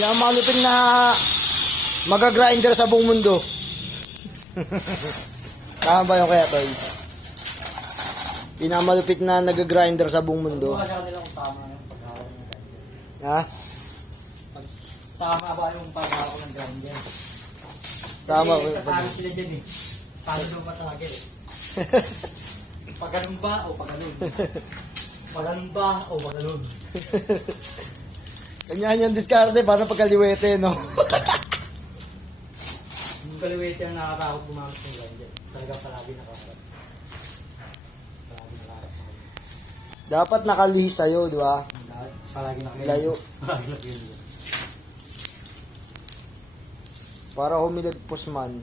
Pinakamalupit na mag-grinder sa buong mundo. Tama ba yung kaya, Toy? Pinakamalupit na nag-grinder sa buong mundo. Kasi kanila kung tama yung paghawak ng grinder. Ha? Pag tama ba yung paghawak ng grinder? Tama ba yung yung paghawak sila dyan eh. Paano daw matawag eh. Pag ganun ba o pag ganun? Pag ganun ba o pag ganun? Ganyan yung diskarte, parang pagkaliwete, no? Yung kaliwete ang nakakatakot bumangos ng grinder. Talagang palagi nakaharap. Palagi nakaharap sa kanya. Dapat nakalihis sa'yo, di ba? Palagi nakaharap. Layo. Palagi nakaharap. Para humilagpos man.